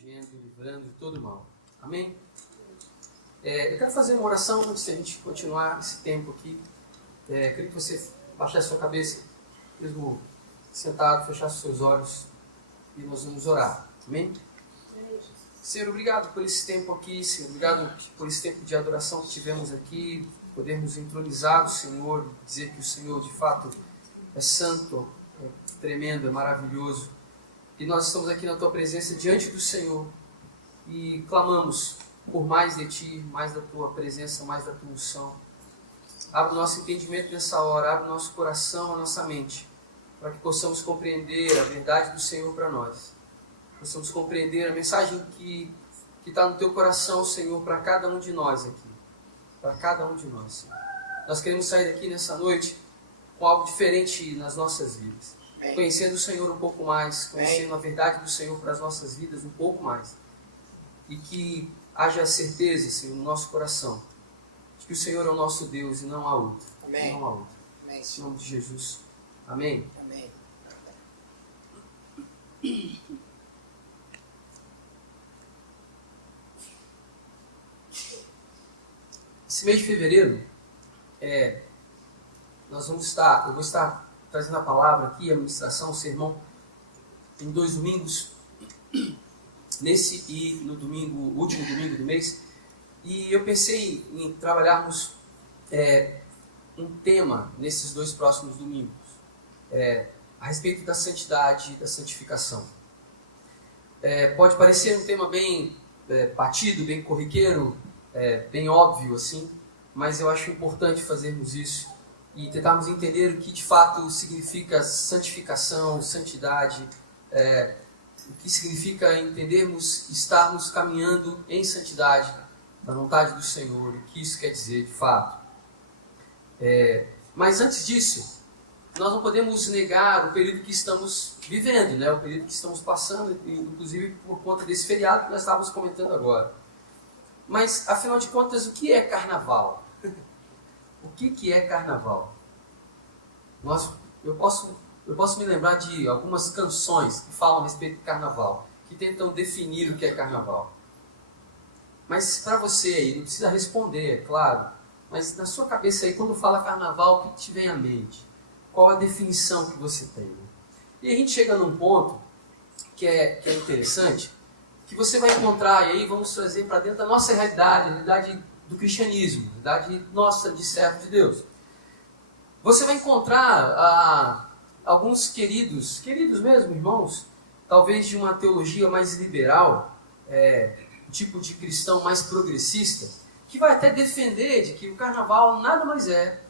protegendo, livrando de todo mal. Amém? Eu quero fazer uma oração antes de a gente continuar esse tempo aqui. Queria que você baixasse sua cabeça, mesmo sentado, fechasse seus olhos e nós vamos orar. Amém? Senhor, obrigado por esse tempo aqui, Senhor. Obrigado por esse tempo de adoração que tivemos aqui. Podermos entronizar o Senhor, dizer que o Senhor de fato é santo, é tremendo, é maravilhoso. E nós estamos aqui na Tua presença, diante do Senhor, e clamamos por mais de Ti, mais da Tua presença, mais da Tua unção. Abre o nosso entendimento nessa hora, abre o nosso coração, a nossa mente, para que possamos compreender a verdade do Senhor para nós. Possamos compreender a mensagem que está no Teu coração, Senhor, para cada um de nós aqui. Para cada um de nós, Senhor. Nós queremos sair daqui nessa noite com algo diferente nas nossas vidas. Amém. Conhecendo o Senhor um pouco mais, conhecendo a verdade do Senhor para as nossas vidas um pouco mais. E que haja certeza, Senhor, no nosso coração, de que o Senhor é o nosso Deus e não há outro. Amém. Não há outro. Amém. Em nome de Jesus. Amém. Amém. Esse mês de fevereiro, eu vou estar trazendo a palavra aqui, a ministração, o sermão, em 2 domingos, nesse e no último domingo do mês, e eu pensei em trabalharmos um tema nesses 2 próximos domingos, a respeito da santidade e da santificação. Pode parecer um tema bem batido, bem corriqueiro, bem óbvio assim, mas eu acho importante fazermos isso e tentarmos entender o que de fato significa santificação, santidade, o que significa entendermos estarmos caminhando em santidade na vontade do Senhor, o que isso quer dizer de fato. Mas antes disso, nós não podemos negar o período que estamos vivendo, né? O período que estamos passando, inclusive por conta desse feriado que nós estávamos comentando agora. Mas, afinal de contas, o que é carnaval? O que é carnaval? Eu posso me lembrar de algumas canções que falam a respeito de carnaval, que tentam definir o que é carnaval. Mas para você aí, não precisa responder, é claro, mas na sua cabeça aí, quando fala carnaval, o que te vem à mente? Qual a definição que você tem? Né? E a gente chega num ponto que é interessante, que você vai encontrar, e aí vamos trazer para dentro da nossa realidade, a realidade do cristianismo, a realidade nossa de servo de Deus. Você vai encontrar alguns queridos mesmo, irmãos, talvez de uma teologia mais liberal, um tipo de cristão mais progressista, que vai até defender de que o carnaval nada mais é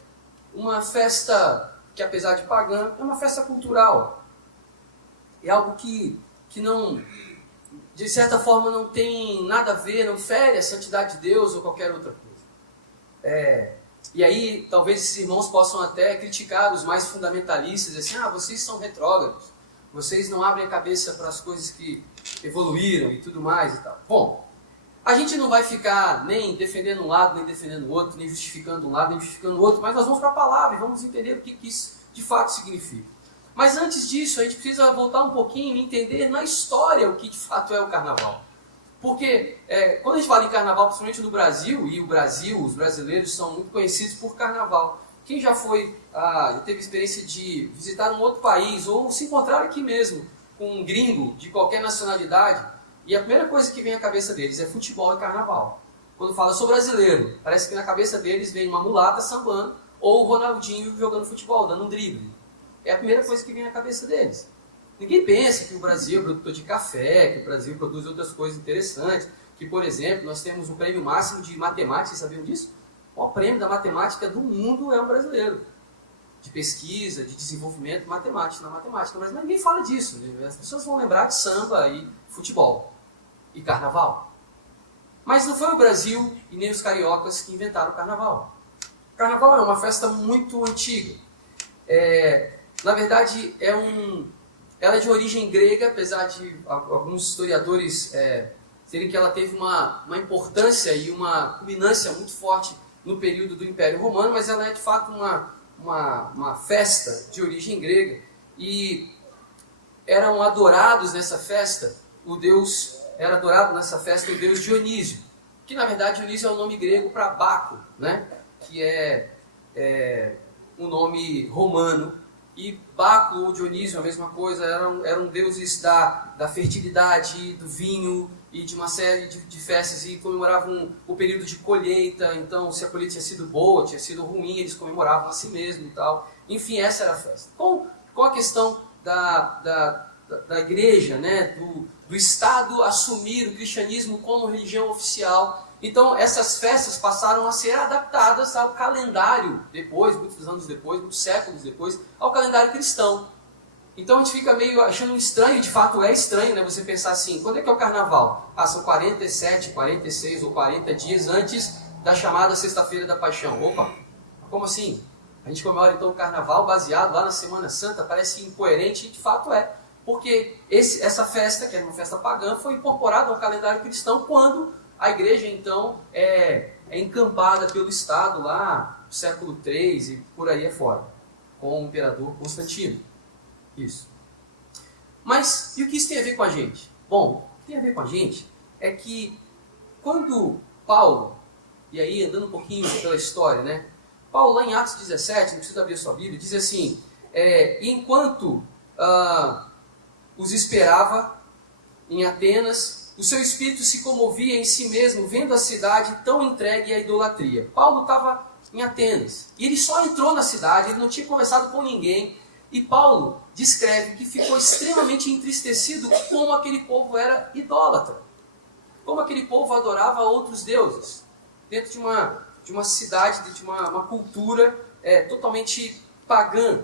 uma festa que, apesar de pagã, é uma festa cultural. É algo que não, de certa forma, não tem nada a ver, não fere a santidade de Deus ou qualquer outra coisa. E aí, talvez esses irmãos possam até criticar os mais fundamentalistas, assim, vocês são retrógrados, vocês não abrem a cabeça para as coisas que evoluíram e tudo mais e tal. Bom, a gente não vai ficar nem defendendo um lado, nem defendendo o outro, nem justificando um lado, nem justificando o outro, mas nós vamos para a palavra e vamos entender o que isso de fato significa. Mas antes disso, a gente precisa voltar um pouquinho e entender na história o que de fato é o carnaval. Porque quando a gente fala em carnaval, principalmente no Brasil, e os brasileiros são muito conhecidos por carnaval. Quem já teve experiência de visitar um outro país, ou se encontrar aqui mesmo com um gringo de qualquer nacionalidade, e a primeira coisa que vem à cabeça deles é futebol e carnaval. Quando fala, sou brasileiro, parece que na cabeça deles vem uma mulata sambando, ou o Ronaldinho jogando futebol, dando um drible. É a primeira coisa que vem à cabeça deles. Ninguém pensa que o Brasil é produtor de café, que o Brasil produz outras coisas interessantes, que, por exemplo, nós temos um prêmio máximo de matemática, vocês sabiam disso? O maior prêmio da matemática do mundo é um brasileiro. De pesquisa, de desenvolvimento matemático na matemática. Mas ninguém fala disso. Né? As pessoas vão lembrar de samba e futebol e carnaval. Mas não foi o Brasil e nem os cariocas que inventaram o carnaval. O carnaval é uma festa muito antiga. Na verdade, ela é de origem grega, apesar de alguns historiadores terem que ela teve uma importância e uma culminância muito forte no período do Império Romano, mas ela é de fato uma festa de origem grega, e eram adorados nessa festa o deus era adorado nessa festa o deus Dionísio, que na verdade Dionísio é o nome grego para Baco, né? Que é um nome romano. E Baco ou Dionísio, a mesma coisa, eram deuses da fertilidade, do vinho e de uma série de festas, e comemoravam o período de colheita. Então, se a colheita tinha sido boa, tinha sido ruim, eles comemoravam a si mesmo e tal. Enfim, essa era a festa. Com a questão da igreja, né, do Estado assumir o cristianismo como religião oficial, então essas festas passaram a ser adaptadas ao calendário, depois, muitos anos depois, muitos séculos depois, ao calendário cristão. Então a gente fica meio achando estranho, de fato é estranho, né, você pensar assim, quando é que é o carnaval? São 47, 46 ou 40 dias antes da chamada Sexta-feira da Paixão. Opa, como assim? A gente comemora então o carnaval baseado lá na Semana Santa, parece incoerente, e de fato é. Porque essa festa, que era uma festa pagã, foi incorporada ao calendário cristão quando a igreja então é encampada pelo Estado lá no século III e por aí afora, com o imperador Constantino. Isso. Mas e o que isso tem a ver com a gente? Bom, o que tem a ver com a gente é que quando Paulo, e aí andando um pouquinho pela história, né? Paulo lá em Atos 17, não precisa abrir a sua Bíblia, diz assim, enquanto os esperava em Atenas, o seu espírito se comovia em si mesmo, vendo a cidade tão entregue à idolatria. Paulo estava em Atenas, e ele só entrou na cidade, ele não tinha conversado com ninguém, e Paulo descreve que ficou extremamente entristecido como aquele povo era idólatra, como aquele povo adorava outros deuses, dentro de uma cidade, de uma cultura totalmente pagã.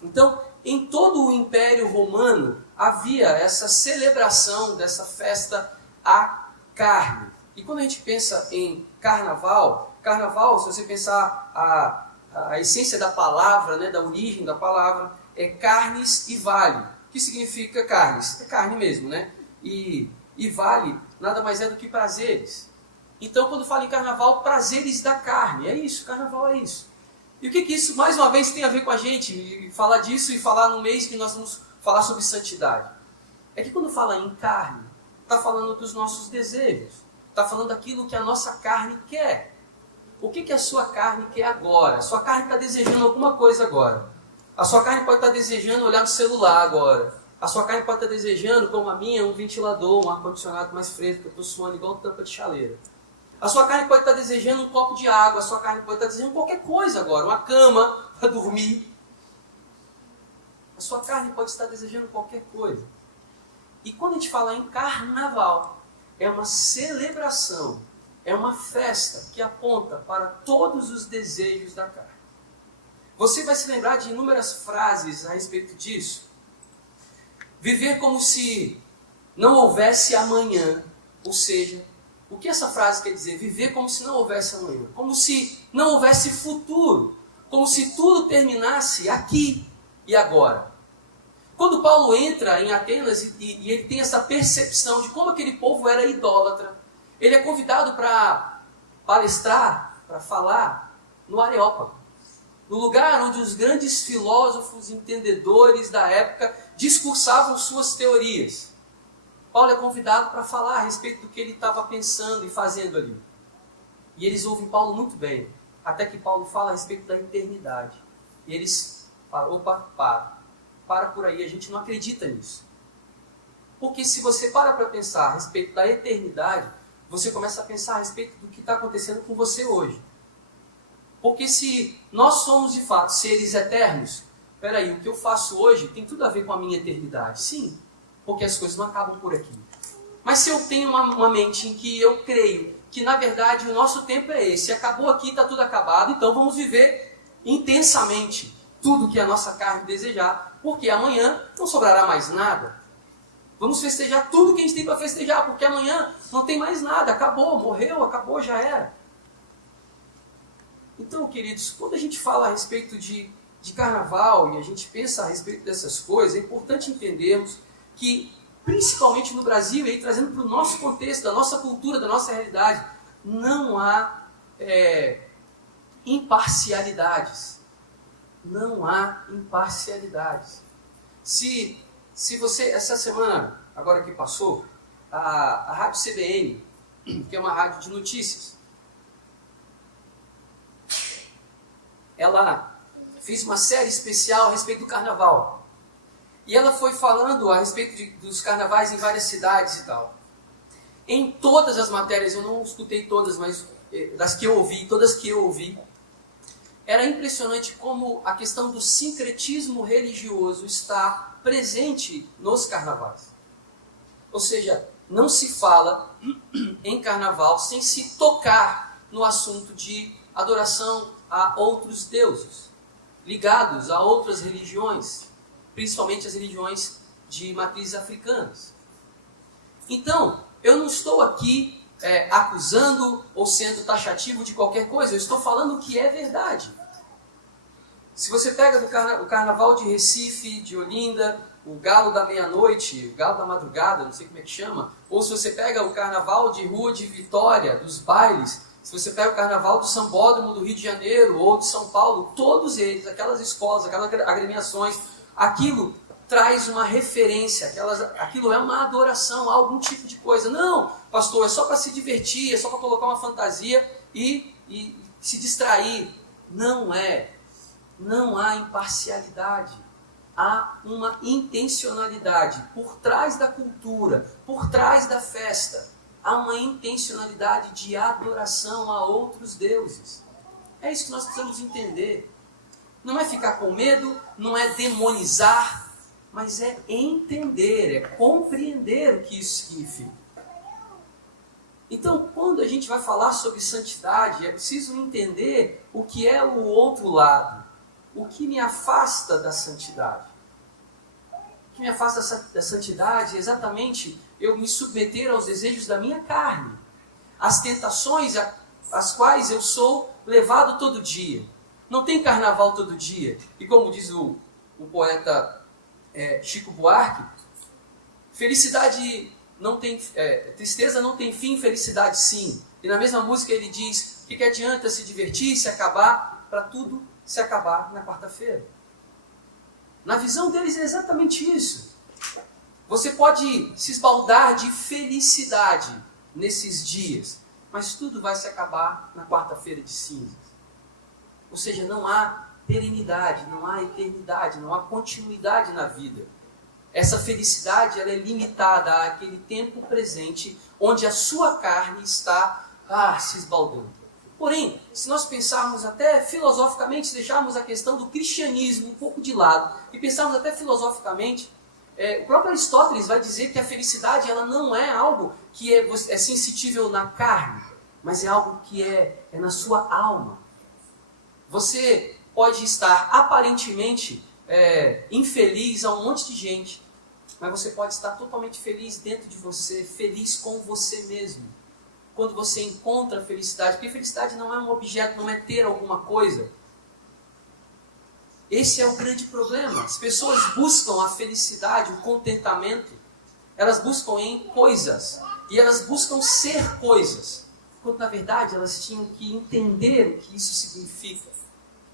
Então, em todo o Império Romano, havia essa celebração dessa festa à carne. E quando a gente pensa em carnaval, se você pensar a essência da palavra, né, da origem da palavra, é carnes e vale. O que significa carnes? É carne mesmo, né? E vale nada mais é do que prazeres. Então, quando fala em carnaval, prazeres da carne. É isso, carnaval é isso. E o que isso, mais uma vez, tem a ver com a gente? E falar disso e falar no mês que nós vamos falar sobre santidade. É que quando fala em carne, está falando dos nossos desejos. Está falando daquilo que a nossa carne quer. O que a sua carne quer agora? A sua carne está desejando alguma coisa agora. A sua carne pode estar desejando olhar no celular agora. A sua carne pode estar desejando, como a minha, um ventilador, um ar-condicionado mais fresco, que eu estou suando igual tampa de chaleira. A sua carne pode estar desejando um copo de água, a sua carne pode estar desejando qualquer coisa agora, uma cama para dormir. A sua carne pode estar desejando qualquer coisa. E quando a gente fala em carnaval, é uma celebração, é uma festa que aponta para todos os desejos da carne. Você vai se lembrar de inúmeras frases a respeito disso. Viver como se não houvesse amanhã, ou seja, o que essa frase quer dizer? Viver como se não houvesse amanhã, como se não houvesse futuro, como se tudo terminasse aqui e agora. Quando Paulo entra em Atenas e ele tem essa percepção de como aquele povo era idólatra, ele é convidado para palestrar, para falar no Areópago, no lugar onde os grandes filósofos entendedores da época discursavam suas teorias. Paulo é convidado para falar a respeito do que ele estava pensando e fazendo ali. E eles ouvem Paulo muito bem, até que Paulo fala a respeito da eternidade. E eles falam, opa, para por aí, a gente não acredita nisso. Porque se você para pensar a respeito da eternidade, você começa a pensar a respeito do que está acontecendo com você hoje. Porque se nós somos de fato seres eternos, peraí, o que eu faço hoje tem tudo a ver com a minha eternidade. Sim, porque as coisas não acabam por aqui. Mas se eu tenho uma mente em que eu creio que na verdade o nosso tempo é esse, acabou aqui, está tudo acabado, então vamos viver intensamente tudo que a nossa carne desejar, porque amanhã não sobrará mais nada. Vamos festejar tudo que a gente tem para festejar, porque amanhã não tem mais nada, acabou, morreu, acabou, já era. Então, queridos, quando a gente fala a respeito de carnaval e a gente pensa a respeito dessas coisas, é importante entendermos que, principalmente no Brasil, e aí trazendo para o nosso contexto, da nossa cultura, da nossa realidade, não há imparcialidades. Não há imparcialidades. Se você, essa semana, agora que passou, a Rádio CBN, que é uma rádio de notícias. Ela fez uma série especial a respeito do carnaval. E ela foi falando a respeito dos carnavais em várias cidades e tal. Em todas as matérias, eu não escutei todas, mas das que eu ouvi, todas que eu ouvi, era impressionante como a questão do sincretismo religioso está presente nos carnavais. Ou seja, não se fala em carnaval sem se tocar no assunto de adoração a outros deuses, ligados a outras religiões, principalmente as religiões de matrizes africanas. Então, eu não estou aqui acusando ou sendo taxativo de qualquer coisa, eu estou falando o que é verdade. Se você pega o carnaval de Recife, de Olinda, o galo da meia-noite, o galo da madrugada, não sei como é que chama, ou se você pega o carnaval de rua de Vitória, dos bailes, se você pega o carnaval do Sambódromo do Rio de Janeiro ou de São Paulo, todos eles, aquelas escolas, aquelas agremiações, aquilo traz uma referência, aquilo é uma adoração a algum tipo de coisa. Não, pastor, é só para se divertir, é só para colocar uma fantasia e se distrair. Não é. Não há imparcialidade. Há uma intencionalidade por trás da cultura, por trás da festa. Há uma intencionalidade de adoração a outros deuses. É isso que nós precisamos entender. Não é ficar com medo, não é demonizar, mas é entender, é compreender o que isso significa. Então, quando a gente vai falar sobre santidade, é preciso entender o que é o outro lado, o que me afasta da santidade. O que me afasta da santidade é exatamente eu me submeter aos desejos da minha carne, às tentações às quais eu sou levado todo dia. Não tem carnaval todo dia. E como diz o poeta Chico Buarque, felicidade não tem, tristeza não tem fim, felicidade sim. E na mesma música ele diz que adianta se divertir, se acabar, para tudo se acabar na quarta-feira. Na visão deles é exatamente isso. Você pode se esbaldar de felicidade nesses dias, mas tudo vai se acabar na quarta-feira de cinzas. Ou seja, não há perenidade, não há eternidade, não há continuidade na vida. Essa felicidade ela é limitada àquele tempo presente onde a sua carne está se esbaldando. Porém, se nós pensarmos até filosoficamente, se deixarmos a questão do cristianismo um pouco de lado e pensarmos até filosoficamente, o próprio Aristóteles vai dizer que a felicidade ela não é algo que é sensitível na carne, mas é algo que é na sua alma. Você pode estar aparentemente infeliz a um monte de gente, mas você pode estar totalmente feliz dentro de você, feliz com você mesmo. Quando você encontra a felicidade, porque felicidade não é um objeto, não é ter alguma coisa. Esse é o grande problema. As pessoas buscam a felicidade, o contentamento, elas buscam em coisas, e elas buscam ser coisas, quando na verdade elas tinham que entender o que isso significa.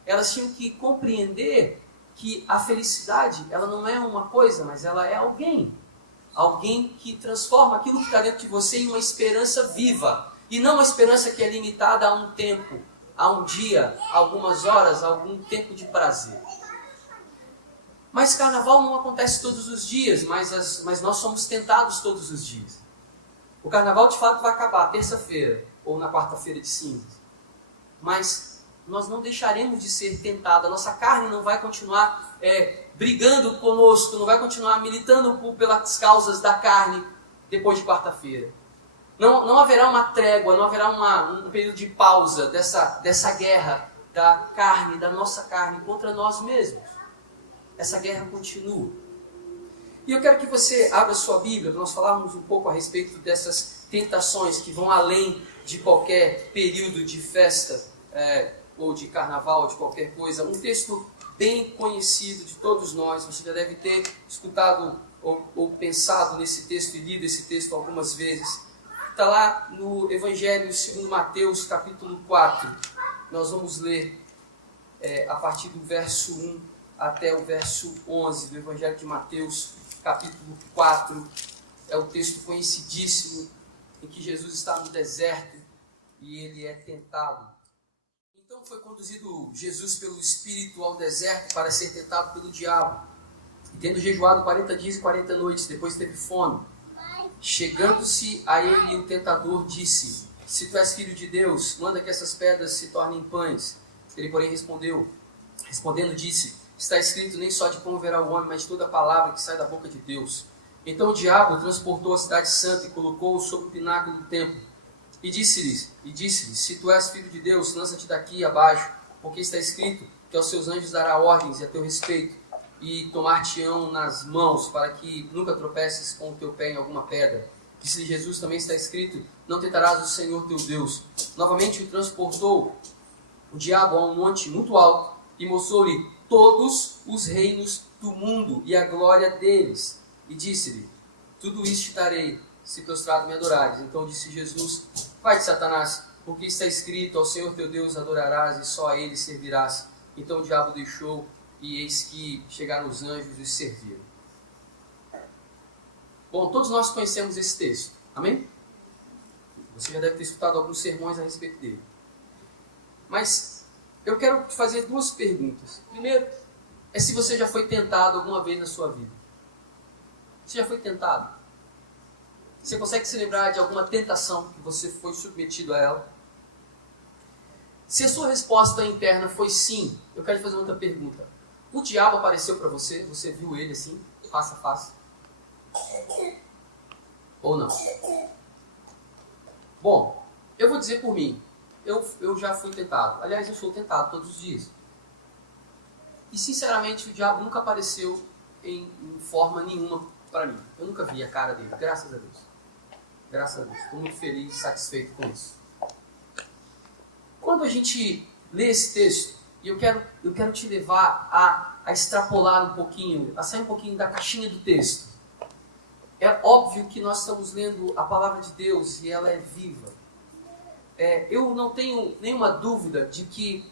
Elas tinham que compreender que a felicidade, ela não é uma coisa, mas ela é alguém. Alguém que transforma aquilo que está dentro de você em uma esperança viva. E não uma esperança que é limitada a um tempo, a um dia, a algumas horas, a algum tempo de prazer. Mas carnaval não acontece todos os dias, mas nós somos tentados todos os dias. O carnaval de fato vai acabar terça-feira ou na quarta-feira de cinzas. Mas nós não deixaremos de ser tentados. A nossa carne não vai continuar brigando conosco, não vai continuar militando pelas causas da carne depois de quarta-feira. Não haverá uma trégua, não haverá um período de pausa dessa guerra da carne, da nossa carne contra nós mesmos. Essa guerra continua. E eu quero que você abra sua Bíblia, para nós falarmos um pouco a respeito dessas tentações que vão além de qualquer período de festa, ou de carnaval, ou de qualquer coisa. Um texto bem conhecido de todos nós, você já deve ter escutado ou pensado nesse texto e lido esse texto algumas vezes. Está lá no Evangelho segundo Mateus, capítulo 4. Nós vamos ler a partir do verso 1 até o verso 11 do Evangelho de Mateus, capítulo 4. é o texto conhecidíssimo em que Jesus está no deserto e ele é tentado. Então foi conduzido Jesus pelo Espírito ao deserto para ser tentado pelo diabo. E tendo jejuado 40 dias e 40 noites, depois teve fome. Chegando-se a ele o tentador disse: se tu és filho de Deus, manda que essas pedras se tornem pães. Ele, porém, respondendo, disse: está escrito, nem só de pão viverá o homem, mas de toda a palavra que sai da boca de Deus. Então o diabo transportou a cidade santa e colocou-o sobre o pináculo do templo. E disse-lhe, se tu és filho de Deus, lança-te daqui abaixo, porque está escrito que aos seus anjos dará ordens a teu respeito, e tomar-te-ão nas mãos, para que nunca tropeces com o teu pé em alguma pedra. Disse-lhe Jesus, também está escrito, não tentarás o Senhor teu Deus. Novamente o transportou o diabo a um monte muito alto, e mostrou-lhe todos os reinos do mundo e a glória deles. E disse-lhe, tudo isto te darei, se prostrado me adorares. Então disse Jesus, vai-te, Satanás, porque está escrito, ao Senhor teu Deus adorarás e só a ele servirás. Então o diabo deixou, e eis que chegaram os anjos e os serviram. Bom, todos nós conhecemos esse texto, amém? Você já deve ter escutado alguns sermões a respeito dele. Mas eu quero te fazer duas perguntas. Primeiro, é se você já foi tentado alguma vez na sua vida. Você já foi tentado? Você consegue se lembrar de alguma tentação que você foi submetido a ela? Se a sua resposta interna foi sim, eu quero te fazer outra pergunta. O diabo apareceu para você? Você viu ele assim, face a face? Ou não? Bom, eu vou dizer por mim. Eu já fui tentado. Aliás, eu sou tentado todos os dias. E sinceramente, o diabo nunca apareceu em forma nenhuma para mim. Eu nunca vi a cara dele, graças a Deus. Graças a Deus. Estou muito feliz e satisfeito com isso. Quando a gente lê esse texto, e eu quero te levar a extrapolar um pouquinho, a sair um pouquinho da caixinha do texto. É óbvio que nós estamos lendo a palavra de Deus e ela é viva. Eu não tenho nenhuma dúvida de que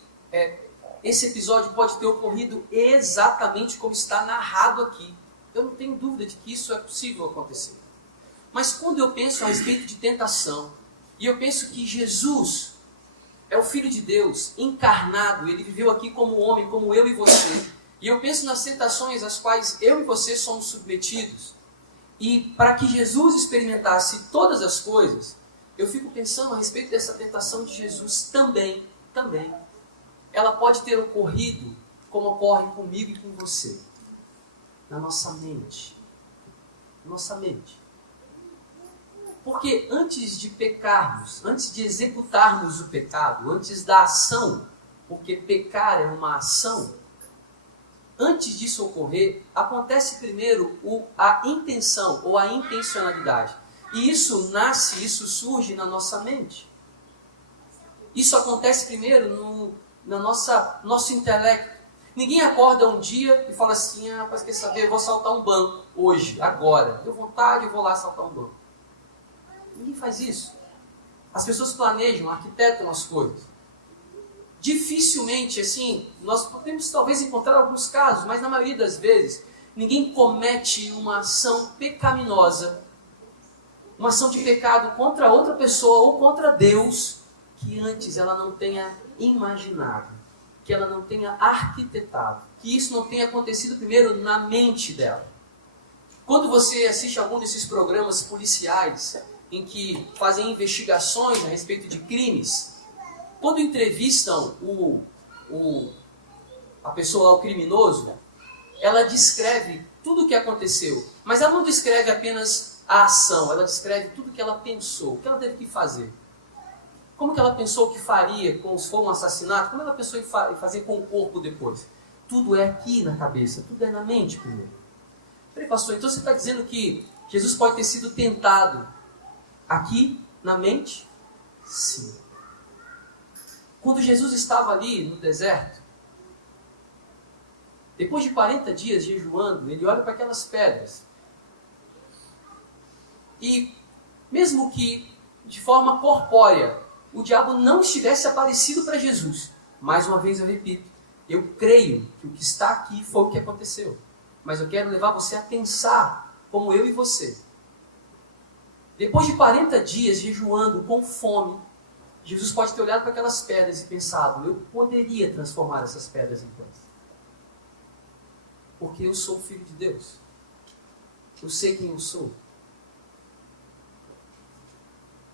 esse episódio pode ter ocorrido exatamente como está narrado aqui. Eu não tenho dúvida de que isso é possível acontecer. Mas quando eu penso a respeito de tentação, e eu penso que Jesus é o Filho de Deus, encarnado, ele viveu aqui como homem, como eu e você, e eu penso nas tentações às quais eu e você somos submetidos, e para que Jesus experimentasse todas as coisas, eu fico pensando a respeito dessa tentação de Jesus também, ela pode ter ocorrido como ocorre comigo e com você, na nossa mente. Nossa mente. Porque antes de pecarmos, antes de executarmos o pecado, antes da ação, porque pecar é uma ação, antes disso ocorrer, acontece primeiro a intenção ou a intencionalidade. E isso surge na nossa mente. Isso acontece primeiro no nosso intelecto. Ninguém acorda um dia e fala assim, rapaz, quer saber, eu vou assaltar um banco hoje, agora. Deu vontade, eu vou lá assaltar um banco. Ninguém faz isso. As pessoas planejam, arquitetam as coisas. Dificilmente, assim, nós podemos talvez encontrar alguns casos, mas na maioria das vezes, ninguém comete uma ação pecaminosa, uma ação de pecado contra outra pessoa ou contra Deus, que antes ela não tenha imaginado, que ela não tenha arquitetado, que isso não tenha acontecido primeiro na mente dela. Quando você assiste algum desses programas policiais, em que fazem investigações a respeito de crimes, quando entrevistam a pessoa lá, o criminoso, ela descreve tudo o que aconteceu, mas ela não descreve apenas a ação, ela descreve tudo o que ela pensou, o que ela teve que fazer. Como que ela pensou que faria se for um assassinato, como ela pensou em fazer com o corpo depois. Tudo é aqui na cabeça, tudo é na mente primeiro. Peraí, pastor, então você está dizendo que Jesus pode ter sido tentado aqui na mente? Sim. Quando Jesus estava ali no deserto, depois de 40 dias jejuando, ele olha para aquelas pedras. E mesmo que de forma corpórea o diabo não estivesse aparecido para Jesus, mais uma vez eu repito, eu creio que o que está aqui foi o que aconteceu. Mas eu quero levar você a pensar como eu e você. Depois de 40 dias jejuando com fome, Jesus pode ter olhado para aquelas pedras e pensado: eu poderia transformar essas pedras em pães. Porque eu sou o Filho de Deus. Eu sei quem eu sou.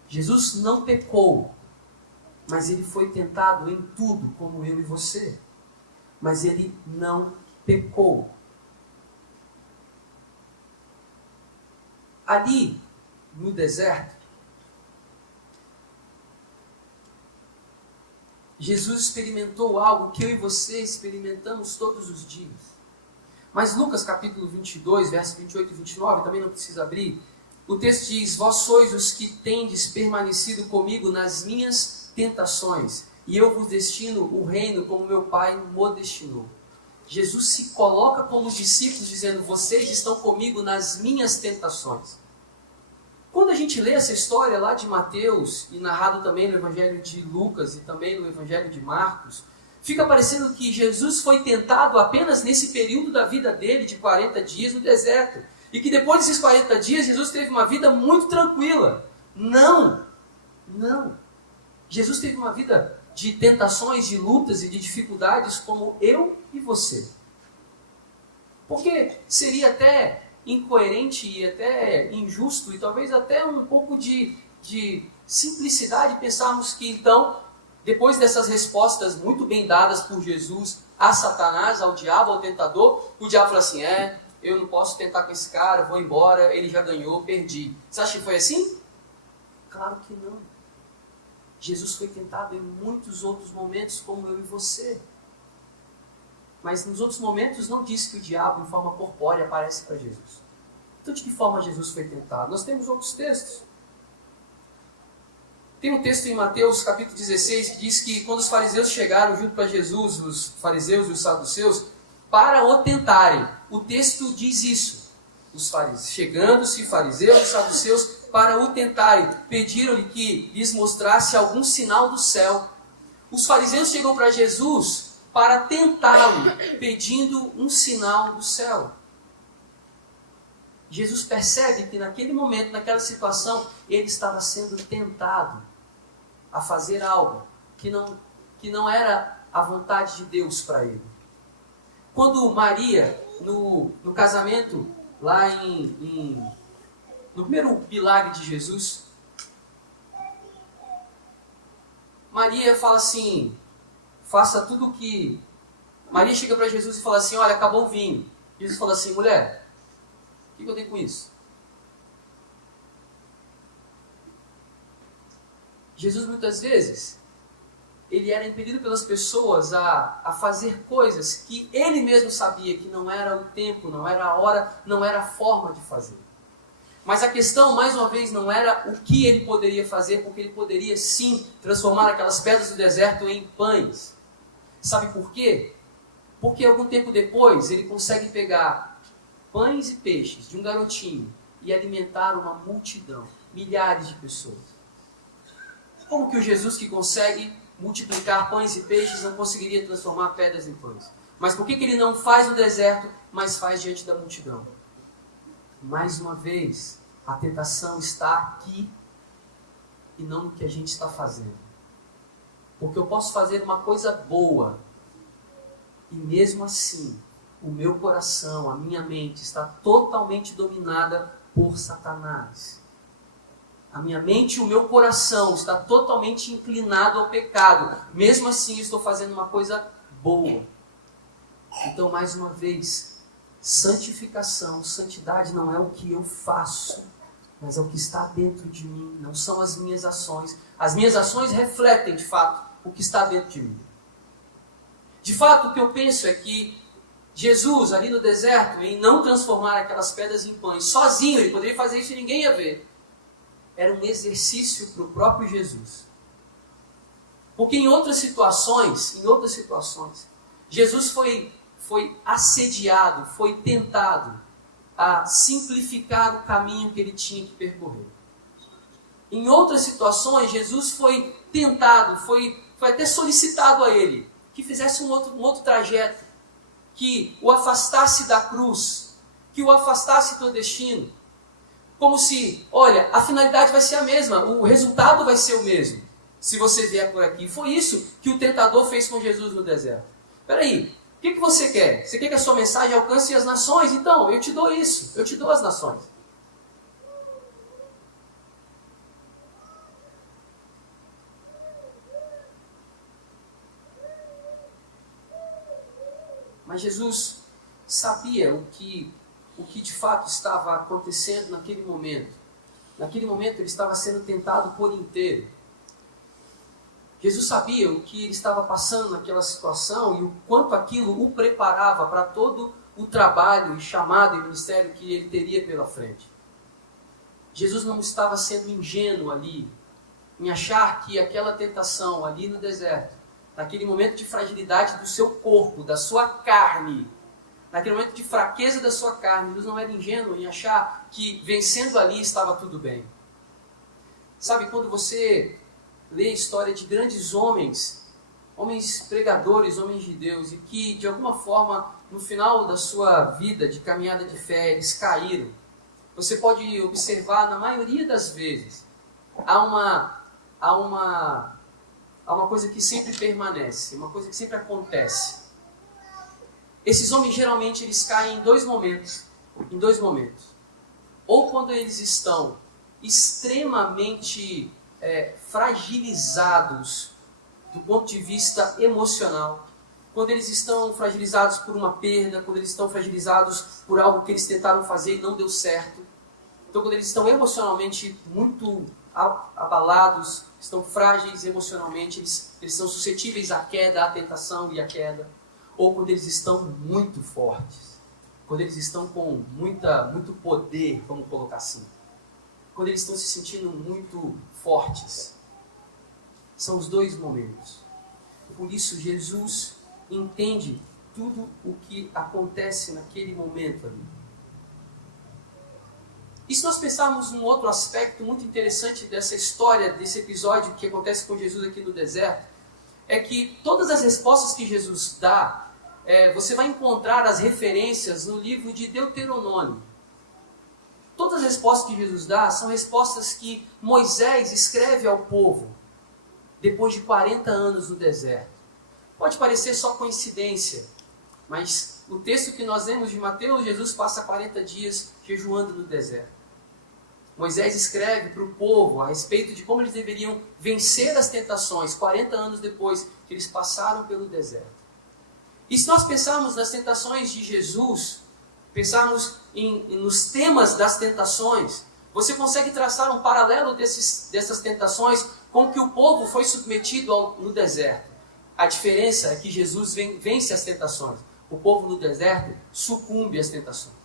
Jesus não pecou, mas ele foi tentado em tudo, como eu e você. Mas ele não pecou. Ali, no deserto, Jesus experimentou algo que eu e você experimentamos todos os dias. Mas Lucas capítulo 22, versos 28 e 29, também não precisa abrir. O texto diz: vós sois os que tendes permanecido comigo nas minhas tentações, e eu vos destino o reino como meu Pai me destinou. Jesus se coloca como os discípulos dizendo: vocês estão comigo nas minhas tentações. Quando a gente lê essa história lá de Mateus, e narrado também no Evangelho de Lucas e também no Evangelho de Marcos, fica parecendo que Jesus foi tentado apenas nesse período da vida dele, de 40 dias no deserto. E que depois desses 40 dias, Jesus teve uma vida muito tranquila. Não! Jesus teve uma vida de tentações, de lutas e de dificuldades como eu e você. Porque seria até incoerente e até injusto e talvez até um pouco de simplicidade pensarmos que então, depois dessas respostas muito bem dadas por Jesus a Satanás, ao diabo, ao tentador, o diabo fala assim: eu não posso tentar com esse cara, vou embora, ele já ganhou, perdi. Você acha que foi assim? Claro que não. Jesus foi tentado em muitos outros momentos, como eu e você. Mas nos outros momentos não diz que o diabo, em forma corpórea, aparece para Jesus. Então, de que forma Jesus foi tentado? Nós temos outros textos. Tem um texto em Mateus, capítulo 16, que diz que quando os fariseus chegaram junto para Jesus, os fariseus e os saduceus, para o tentarem. O texto diz isso. Os fariseus, chegando-se fariseus e saduceus para o tentarem, pediram-lhe que lhes mostrasse algum sinal do céu. Os fariseus chegam para Jesus para tentá-lo, pedindo um sinal do céu. Jesus percebe que naquele momento, naquela situação, ele estava sendo tentado a fazer algo que não era a vontade de Deus para ele. Quando Maria, no casamento, lá no primeiro milagre de Jesus, Maria fala assim, faça tudo o que... Maria chega para Jesus e fala assim: olha, acabou o vinho. Jesus fala assim: mulher, o que eu tenho com isso? Jesus muitas vezes, ele era impedido pelas pessoas a fazer coisas que ele mesmo sabia que não era o tempo, não era a hora, não era a forma de fazer. Mas a questão, mais uma vez, não era o que ele poderia fazer, porque ele poderia sim transformar aquelas pedras do deserto em pães. Sabe por quê? Porque algum tempo depois ele consegue pegar pães e peixes de um garotinho e alimentar uma multidão, milhares de pessoas. Como que o Jesus que consegue multiplicar pães e peixes não conseguiria transformar pedras em pães? Mas por que ele não faz no deserto, mas faz diante da multidão? Mais uma vez, a tentação está aqui e não no que a gente está fazendo. Porque eu posso fazer uma coisa boa e mesmo assim o meu coração, a minha mente está totalmente dominada por Satanás. A minha mente e o meu coração está totalmente inclinado ao pecado. Mesmo assim eu estou fazendo uma coisa boa. Então, mais uma vez, santificação, santidade não é o que eu faço, mas é o que está dentro de mim, não são as minhas ações. As minhas ações refletem, de fato, o que está dentro de mim. De fato, o que eu penso é que Jesus, ali no deserto, em não transformar aquelas pedras em pães, sozinho, ele poderia fazer isso e ninguém ia ver. Era um exercício para o próprio Jesus. Porque em outras situações, Jesus foi assediado, foi tentado a simplificar o caminho que ele tinha que percorrer. Em outras situações, Jesus foi tentado, foi até solicitado a ele que fizesse um outro trajeto, que o afastasse da cruz, que o afastasse do destino. como se, olha, a finalidade vai ser a mesma, o resultado vai ser o mesmo, se você vier por aqui. Foi isso que o tentador fez com Jesus no deserto. Espera aí, o que você quer? Você quer que a sua mensagem alcance as nações? Então, eu te dou isso, eu te dou as nações. Mas Jesus sabia o que de fato estava acontecendo naquele momento. Naquele momento ele estava sendo tentado por inteiro. Jesus sabia o que ele estava passando naquela situação e o quanto aquilo o preparava para todo o trabalho e chamado e ministério que ele teria pela frente. Jesus não estava sendo ingênuo ali, em achar que aquela tentação ali no deserto, naquele momento de fragilidade do seu corpo, da sua carne, naquele momento de fraqueza da sua carne, Jesus não era ingênuo em achar que vencendo ali estava tudo bem. Sabe, quando você lê a história de grandes homens pregadores, homens de Deus, e que de alguma forma no final da sua vida de caminhada de fé eles caíram, você pode observar na maioria das vezes há uma coisa que sempre permanece, uma coisa que sempre acontece. Esses homens geralmente eles caem em dois momentos. Ou quando eles estão extremamente fragilizados do ponto de vista emocional, quando eles estão fragilizados por uma perda, quando eles estão fragilizados por algo que eles tentaram fazer e não deu certo. Então, quando eles estão emocionalmente muito abalados, estão frágeis emocionalmente, eles são suscetíveis à queda, à tentação e à queda. Ou quando eles estão muito fortes, quando eles estão com muito poder, vamos colocar assim. Quando eles estão se sentindo muito fortes. São os dois momentos. Por isso, Jesus entende tudo o que acontece naquele momento ali. E se nós pensarmos num outro aspecto muito interessante dessa história, desse episódio que acontece com Jesus aqui no deserto, é que todas as respostas que Jesus dá, você vai encontrar as referências no livro de Deuteronômio. Todas as respostas que Jesus dá são respostas que Moisés escreve ao povo depois de 40 anos no deserto. Pode parecer só coincidência, mas no texto que nós lemos de Mateus, Jesus passa 40 dias jejuando no deserto. Moisés escreve para o povo a respeito de como eles deveriam vencer as tentações 40 anos depois que eles passaram pelo deserto. E se nós pensarmos nas tentações de Jesus, pensarmos nos temas das tentações, você consegue traçar um paralelo dessas tentações com o que o povo foi submetido no deserto. A diferença é que Jesus vence as tentações. O povo no deserto sucumbe às tentações.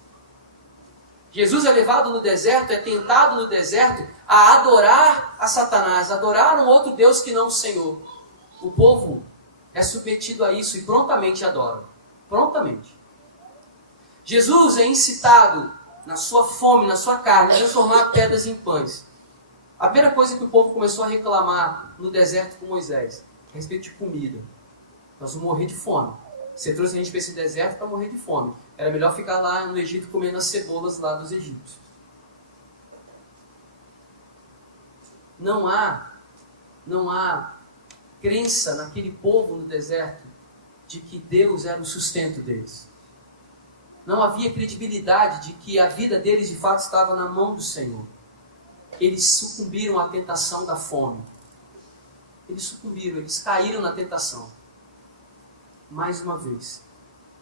Jesus é levado no deserto, é tentado no deserto a adorar a Satanás, adorar um outro Deus que não o Senhor. O povo é submetido a isso e prontamente adora. Prontamente. Jesus é incitado na sua fome, na sua carne, a transformar pedras em pães. A primeira coisa que o povo começou a reclamar no deserto com Moisés, a respeito de comida. Nós vamos morrer de fome. Você trouxe a gente para esse deserto para morrer de fome. Era melhor ficar lá no Egito comendo as cebolas lá dos egípcios. Não há crença naquele povo no deserto de que Deus era o sustento deles. Não havia credibilidade de que a vida deles de fato estava na mão do Senhor. Eles sucumbiram à tentação da fome. Eles caíram na tentação. Mais uma vez,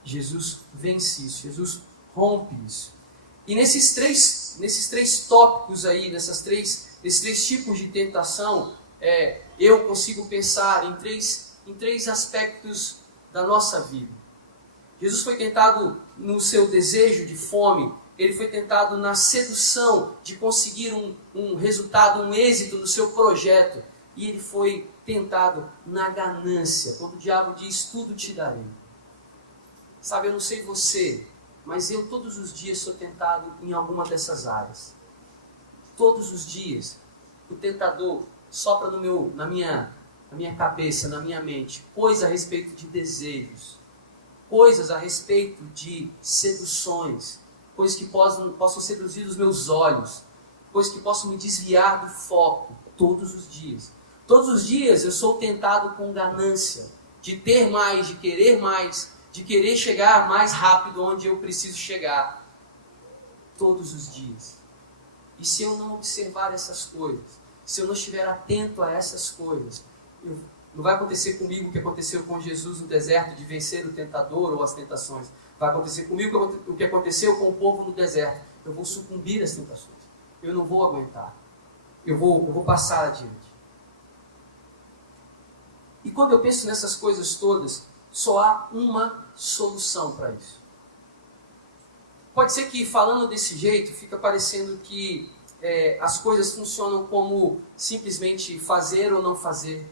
Jesus vence isso, Jesus rompe isso. E nesses três tópicos aí, nesses três tipos de tentação, eu consigo pensar em três aspectos da nossa vida. Jesus foi tentado no seu desejo de fome, ele foi tentado na sedução de conseguir um resultado, um êxito no seu projeto, e ele foi tentado na ganância, quando o diabo diz, tudo te darei. Sabe, eu não sei você, mas eu todos os dias sou tentado em alguma dessas áreas. Todos os dias, o tentador sopra na minha cabeça, na minha mente, coisas a respeito de desejos, coisas a respeito de seduções, coisas que possam seduzir os meus olhos, coisas que possam me desviar do foco todos os dias. Todos os dias eu sou tentado com ganância, de ter mais, de querer chegar mais rápido onde eu preciso chegar. Todos os dias. E se eu não observar essas coisas, se eu não estiver atento a essas coisas, não vai acontecer comigo o que aconteceu com Jesus no deserto, de vencer o tentador ou as tentações. Vai acontecer comigo o que aconteceu com o povo no deserto. Eu vou sucumbir às tentações. Eu não vou aguentar. Eu vou passar adiante. E quando eu penso nessas coisas todas, só há uma solução para isso. Pode ser que falando desse jeito, fica parecendo que as coisas funcionam como simplesmente fazer ou não fazer.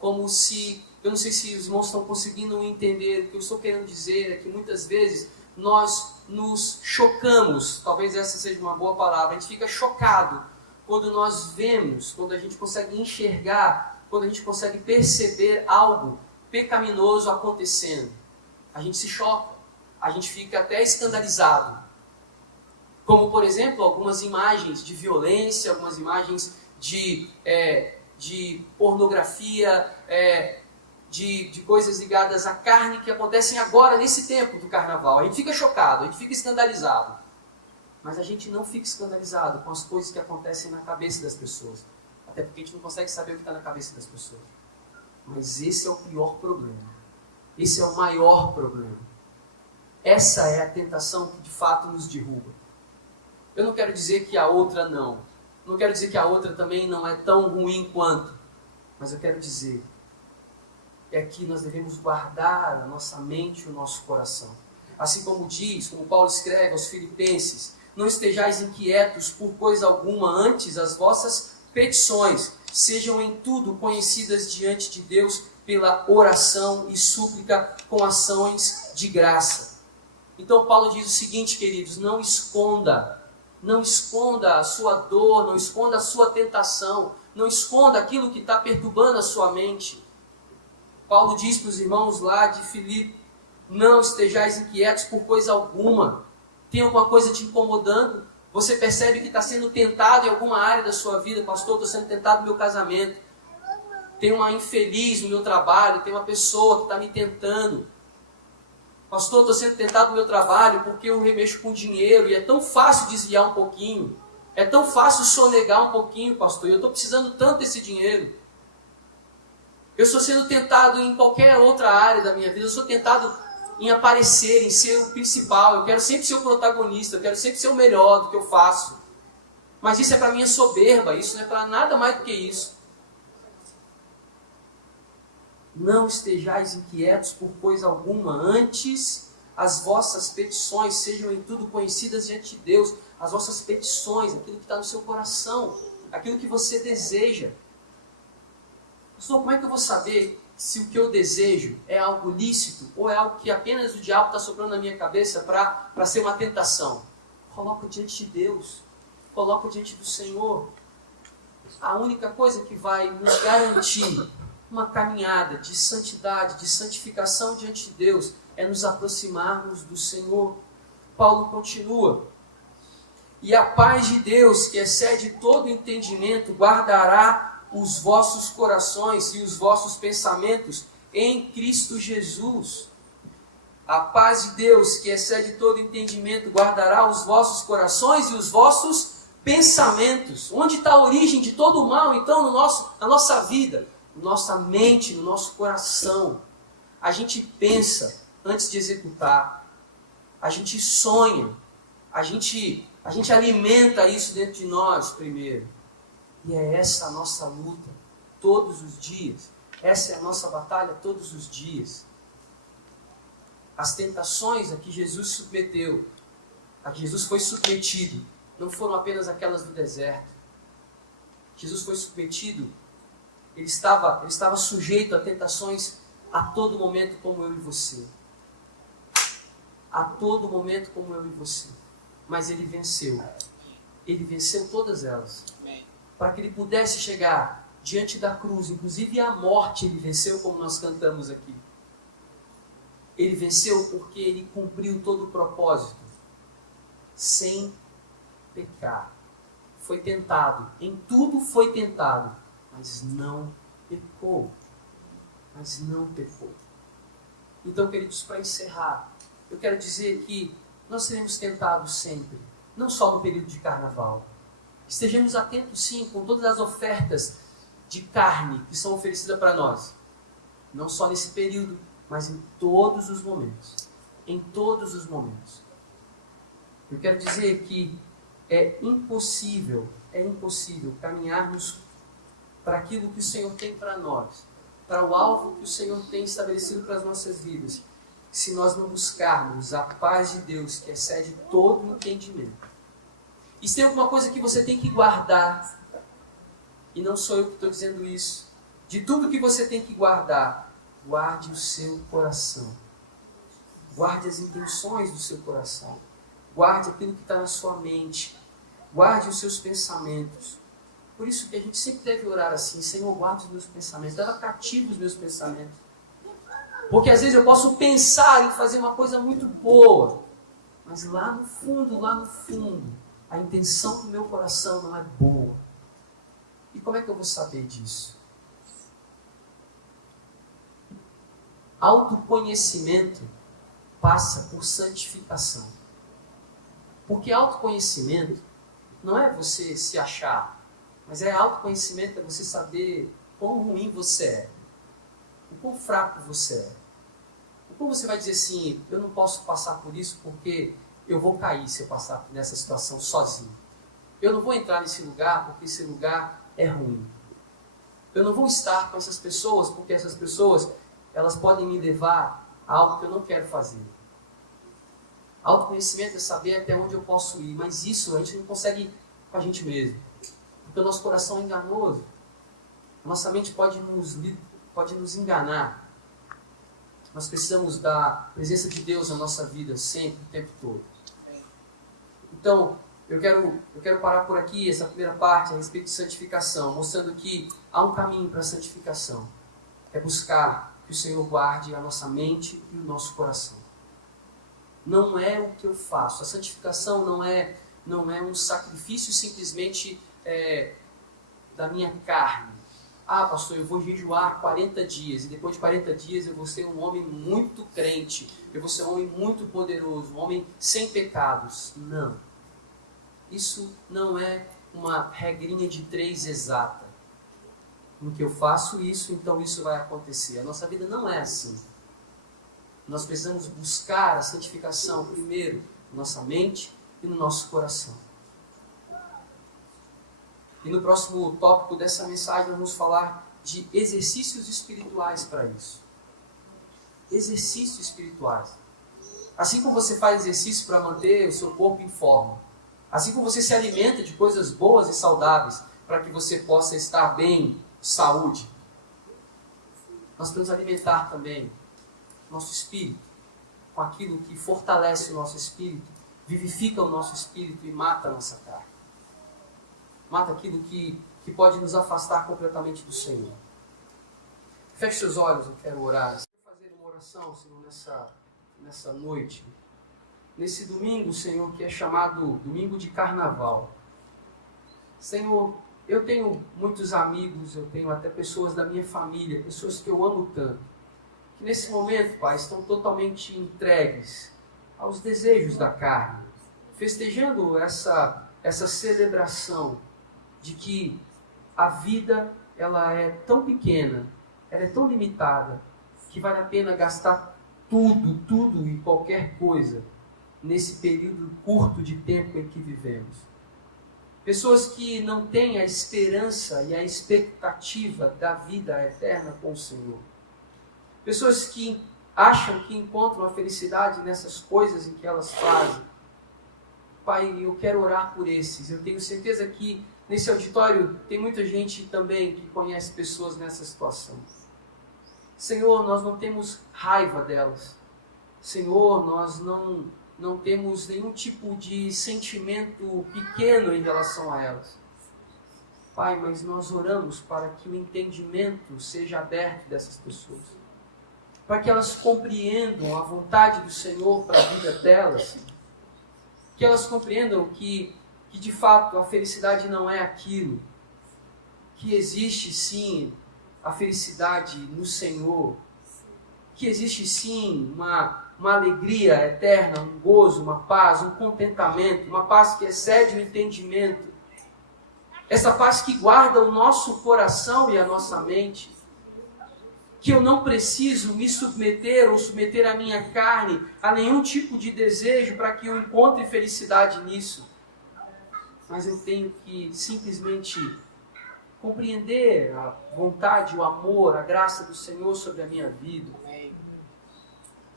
Como se, eu não sei se os irmãos estão conseguindo entender, o que eu estou querendo dizer é que muitas vezes nós nos chocamos, talvez essa seja uma boa palavra, a gente fica chocado quando nós vemos, quando a gente consegue enxergar, quando a gente consegue perceber algo pecaminoso acontecendo. A gente se choca, a gente fica até escandalizado. Como, por exemplo, algumas imagens de violência, algumas imagens de pornografia, de coisas ligadas à carne que acontecem agora, nesse tempo do carnaval. A gente fica chocado, a gente fica escandalizado. Mas a gente não fica escandalizado com as coisas que acontecem na cabeça das pessoas. Até porque a gente não consegue saber o que está na cabeça das pessoas. Mas esse é o pior problema. Esse é o maior problema. Essa é a tentação que de fato nos derruba. Eu não quero dizer que a outra não. Não quero dizer que a outra também não é tão ruim quanto. Mas eu quero dizer que nós devemos guardar a nossa mente e o nosso coração. Assim como como Paulo escreve aos Filipenses, não estejais inquietos por coisa alguma, antes as vossas petições sejam em tudo conhecidas diante de Deus pela oração e súplica com ações de graça. Então Paulo diz o seguinte, queridos, não esconda a sua dor, não esconda a sua tentação, não esconda aquilo que está perturbando a sua mente. Paulo diz para os irmãos lá de Filipe, não estejais inquietos por coisa alguma. Tem alguma coisa te incomodando? Você percebe que está sendo tentado em alguma área da sua vida. Pastor, estou sendo tentado no meu casamento. Tem uma infeliz no meu trabalho, tem uma pessoa que está me tentando. Pastor, estou sendo tentado no meu trabalho porque eu remexo com dinheiro e é tão fácil desviar um pouquinho. É tão fácil sonegar um pouquinho, pastor. Eu estou precisando tanto desse dinheiro. Eu estou sendo tentado em qualquer outra área da minha vida. Eu sou tentado em aparecer, em ser o principal. Eu quero sempre ser o protagonista. Eu quero sempre ser o melhor do que eu faço. Mas isso é para minha soberba. Isso não é para nada mais do que isso. Não estejais inquietos por coisa alguma, antes as vossas petições sejam em tudo conhecidas diante de Deus. As vossas petições, aquilo que está no seu coração, aquilo que você deseja. Pastor, como é que eu vou saber se o que eu desejo é algo lícito ou é algo que apenas o diabo está soprando na minha cabeça para ser uma tentação? Coloca diante de Deus, coloca diante do Senhor. A única coisa que vai nos garantir uma caminhada de santidade, de santificação diante de Deus, é nos aproximarmos do Senhor. Paulo continua. E a paz de Deus, que excede todo entendimento, guardará os vossos corações e os vossos pensamentos em Cristo Jesus. A paz de Deus, que excede todo entendimento, guardará os vossos corações e os vossos pensamentos. Onde está a origem de todo o mal, então, na nossa vida? Nossa mente, no nosso coração. A gente pensa antes de executar. A gente sonha. A gente alimenta isso dentro de nós primeiro. E é essa a nossa luta todos os dias. Essa é a nossa batalha todos os dias. As tentações a que Jesus submeteu, a que Jesus foi submetido, não foram apenas aquelas do deserto. Jesus foi submetido. Ele estava sujeito a tentações a todo momento, como eu e você. A todo momento, como eu e você. Mas ele venceu. Ele venceu todas elas. Para que ele pudesse chegar diante da cruz, inclusive a morte ele venceu, como nós cantamos aqui. Ele venceu porque ele cumpriu todo o propósito, sem pecar. foi tentado, em tudo foi tentado, mas não pecou. Mas não pecou. Então, queridos, para encerrar, eu quero dizer que nós seremos tentados sempre, não só no período de carnaval. Estejamos atentos, sim, com todas as ofertas de carne que são oferecidas para nós. Não só nesse período, mas em todos os momentos. Em todos os momentos. Eu quero dizer que é impossível caminharmos para aquilo que o Senhor tem para nós, para o alvo que o Senhor tem estabelecido para as nossas vidas, se nós não buscarmos a paz de Deus que excede todo o entendimento. E se tem alguma coisa que você tem que guardar, e não sou eu que estou dizendo isso, de tudo que você tem que guardar, guarde o seu coração. Guarde as intenções do seu coração. Guarde aquilo que está na sua mente. Guarde os seus pensamentos. Por isso que a gente sempre deve orar assim: Senhor, guarde os meus pensamentos. Leva cativo os meus pensamentos. Porque às vezes eu posso pensar em fazer uma coisa muito boa, mas lá no fundo, a intenção do meu coração não é boa. E como é que eu vou saber disso? Autoconhecimento passa por santificação. Porque autoconhecimento não é você se achar, mas autoconhecimento é você saber quão ruim você é, o quão fraco você é. O quão você vai dizer assim: eu não posso passar por isso porque eu vou cair se eu passar nessa situação sozinho. Eu não vou entrar nesse lugar porque esse lugar é ruim. Eu não vou estar com essas pessoas porque essas pessoas, elas podem me levar a algo que eu não quero fazer. Autoconhecimento é saber até onde eu posso ir, mas isso a gente não consegue com a gente mesmo. Porque o nosso coração é enganoso. A nossa mente pode nos enganar. Nós precisamos da presença de Deus na nossa vida sempre, o tempo todo. Então, eu quero parar por aqui, essa primeira parte a respeito de santificação, mostrando que há um caminho para a santificação. É buscar que o Senhor guarde a nossa mente e o nosso coração. Não é o que eu faço. A santificação não é um sacrifício simplesmente da minha carne. Ah, pastor, eu vou jejuar 40 dias e depois de 40 dias eu vou ser um homem muito crente, eu vou ser um homem muito poderoso, um homem sem pecados. Não. Isso não é uma regrinha de 3 exata. No que eu faço isso, então isso vai acontecer. A nossa vida não é assim. Nós precisamos buscar a santificação primeiro na nossa mente e no nosso coração. E no próximo tópico dessa mensagem nós vamos falar de exercícios espirituais para isso. Exercícios espirituais. Assim como você faz exercício para manter o seu corpo em forma, assim como você se alimenta de coisas boas e saudáveis para que você possa estar bem, saúde, nós precisamos alimentar também nosso espírito com aquilo que fortalece o nosso espírito, vivifica o nosso espírito e mata a nossa carne. Mata aquilo que pode nos afastar completamente do Senhor. Feche seus olhos, eu quero orar. Eu quero fazer uma oração, Senhor, nessa noite. Nesse domingo, Senhor, que é chamado domingo de carnaval. Senhor, eu tenho muitos amigos, eu tenho até pessoas da minha família, pessoas que eu amo tanto, que nesse momento, Pai, estão totalmente entregues aos desejos da carne, festejando essa celebração de que a vida ela é tão pequena, ela é tão limitada, que vale a pena gastar tudo e qualquer coisa nesse período curto de tempo em que vivemos. Pessoas que não têm a esperança e a expectativa da vida eterna com o Senhor. Pessoas que acham que encontram a felicidade nessas coisas em que elas fazem. Pai, eu quero orar por esses. Eu tenho certeza que nesse auditório tem muita gente também que conhece pessoas nessa situação. Senhor, nós não temos raiva delas. Senhor, nós não temos nenhum tipo de sentimento pequeno em relação a elas. Pai, mas nós oramos para que o entendimento seja aberto dessas pessoas. Para que elas compreendam a vontade do Senhor para a vida delas. Que elas compreendam que que de fato a felicidade não é aquilo, que existe sim a felicidade no Senhor, que existe sim uma alegria eterna, um gozo, uma paz, um contentamento, uma paz que excede o entendimento, essa paz que guarda o nosso coração e a nossa mente, que eu não preciso me submeter ou submeter a minha carne a nenhum tipo de desejo para que eu encontre felicidade nisso. Mas eu tenho que simplesmente compreender a vontade, o amor, a graça do Senhor sobre a minha vida.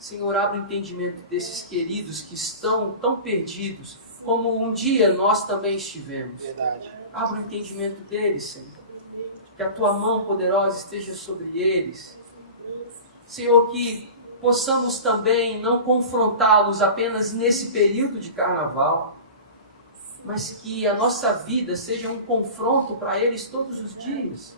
Senhor, abre o entendimento desses queridos que estão tão perdidos, como um dia nós também estivemos. Verdade. Abre o entendimento deles, Senhor. Que a Tua mão poderosa esteja sobre eles. Senhor, que possamos também não confrontá-los apenas nesse período de carnaval, mas que a nossa vida seja um confronto para eles todos os dias.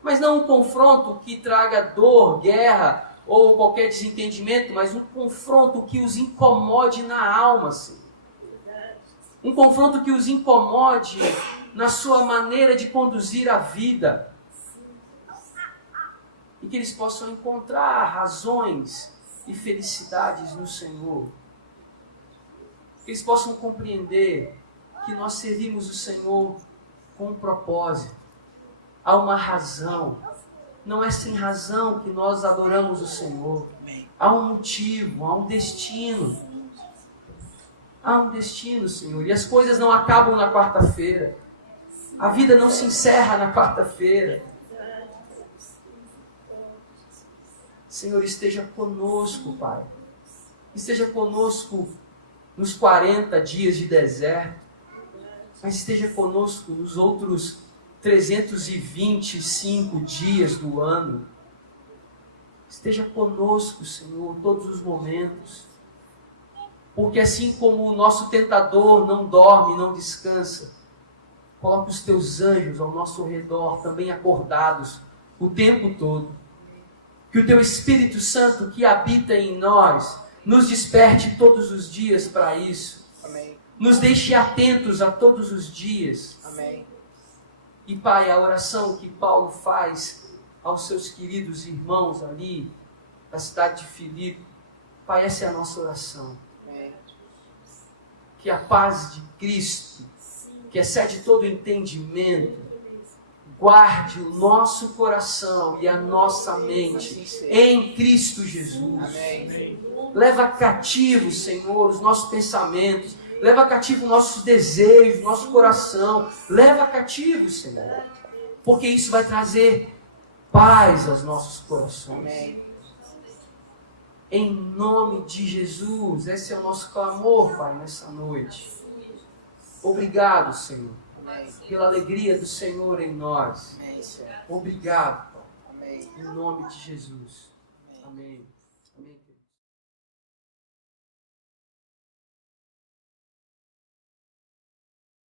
Mas não um confronto que traga dor, guerra ou qualquer desentendimento, mas um confronto que os incomode na alma, Senhor. Um confronto que os incomode na sua maneira de conduzir a vida. E que eles possam encontrar razões e felicidades no Senhor. Que eles possam compreender que nós servimos o Senhor com um propósito. Há uma razão. Não é sem razão que nós adoramos o Senhor. Há um motivo, há um destino. Há um destino, Senhor. E as coisas não acabam na quarta-feira. A vida não se encerra na quarta-feira. Senhor, esteja conosco, Pai. Esteja conosco nos 40 dias de deserto. Mas esteja conosco nos outros 325 dias do ano. Esteja conosco, Senhor, todos os momentos. Porque assim como o nosso tentador não dorme, não descansa, coloca os teus anjos ao nosso redor, também acordados, o tempo todo. Que o teu Espírito Santo que habita em nós, nos desperte todos os dias para isso. Amém. Nos deixe atentos a todos os dias. Amém. E Pai, a oração que Paulo faz aos seus queridos irmãos ali, da cidade de Filipe, Pai, essa é a nossa oração. Amém. Que a paz de Cristo, que excede todo entendimento, guarde o nosso coração e a nossa mente em Cristo Jesus. Amém. Leva cativo, Senhor, os nossos pensamentos. Leva cativo nossos desejos, nosso coração. Leva cativo, Senhor. Porque isso vai trazer paz aos nossos corações. Amém. Em nome de Jesus. Esse é o nosso clamor, Pai, nessa noite. Obrigado, Senhor, Amém. pela alegria do Senhor em nós. Amém, Senhor. Obrigado, Pai. Amém. Em nome de Jesus. Amém. Amém.